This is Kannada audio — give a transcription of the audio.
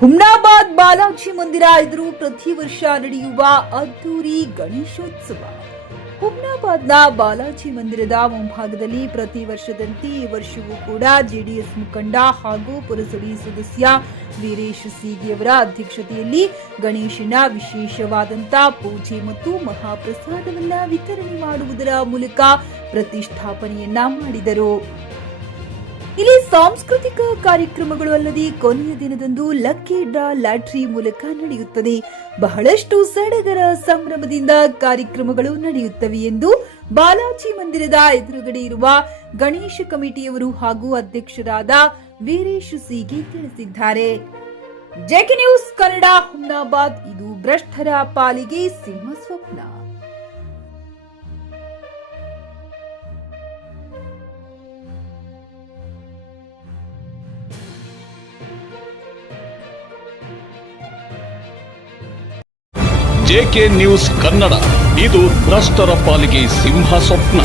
ಹುಮ್ನಾಬಾದ್ ಬಾಲಾಜಿ ಮಂದಿರ ಎದುರು ಪ್ರತಿ ವರ್ಷ ನಡೆಯುವ ಅದ್ದೂರಿ ಗಣೇಶೋತ್ಸವ. ಹುಮ್ನಾಬಾದ್ನ ಬಾಲಾಜಿ ಮಂದಿರದ ಮುಂಭಾಗದಲ್ಲಿ ಪ್ರತಿ ವರ್ಷದಂತೆ ಈ ವರ್ಷವೂ ಕೂಡ ಜೆಡಿಎಸ್ ಮುಖಂಡ ಹಾಗೂ ಪುರಸಭೆ ಸದಸ್ಯ ವೀರೇಶ್ ಸೀಗಿಯವರ ಅಧ್ಯಕ್ಷತೆಯಲ್ಲಿ ಗಣೇಶನ ವಿಶೇಷವಾದಂತ ಪೂಜೆ ಮತ್ತು ಮಹಾಪ್ರಸಾದವನ್ನ ವಿತರಣೆ ಮಾಡುವುದರ ಮೂಲಕ ಪ್ರತಿಷ್ಠಾಪನೆಯನ್ನ ಮಾಡಿದರು. ಇಲ್ಲಿ ಸಾಂಸ್ಕೃತಿಕ ಕಾರ್ಯಕ್ರಮಗಳು ಅಲ್ಲದೆ ಕೊನೆಯ ದಿನದಂದು ಲಕ್ಕಿ ಡ್ರಾ ಲಾಟರಿ ಮೂಲಕ ನಡೆಯುತ್ತದೆ. ಬಹಳಷ್ಟು ಸಡಗರ ಸಂಭ್ರಮದಿಂದ ಕಾರ್ಯಕ್ರಮಗಳು ನಡೆಯುತ್ತವೆ ಎಂದು ಬಾಲಾಜಿ ಮಂದಿರದ ಎದುರುಗಡೆ ಇರುವ ಗಣೇಶ ಕಮಿಟಿಯವರು ಹಾಗೂ ಅಧ್ಯಕ್ಷರಾದ ವೀರೇಶ್ ಸೀಗಿ ತಿಳಿಸಿದ್ದಾರೆ. JK news Kannada, Humnabad. ಇದು ಭ್ರಷ್ಟರ ಪಾಲಿಗೆ ಸಿಂಹ ಸ್ವಪ್ನ. ಜೆಕೆ ನ್ಯೂಸ್ ಕನ್ನಡ, ಇದು ಭ್ರಷ್ಟರ ಪಾಲಿಗೆ ಸಿಂಹ ಸ್ವಪ್ನ.